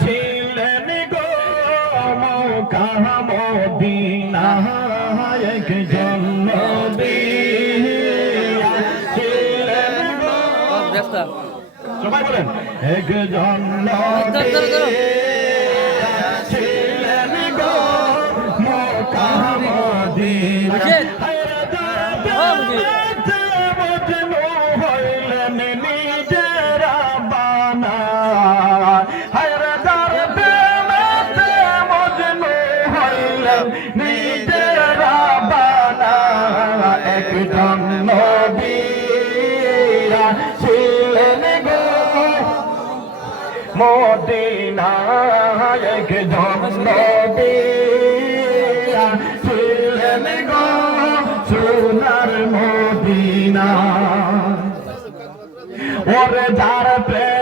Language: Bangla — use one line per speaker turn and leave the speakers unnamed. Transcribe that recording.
ছিলেন গো মদিনা গো।
ব্যস্ত
সবাই বলেন একজন
ধরো, ধরো,
নিজেরা বানা একজন নবী ছিলেন গো। মদিনা একজন নবী ছিলেন গো। সোনার মদিনা। ওরে যার প্রেম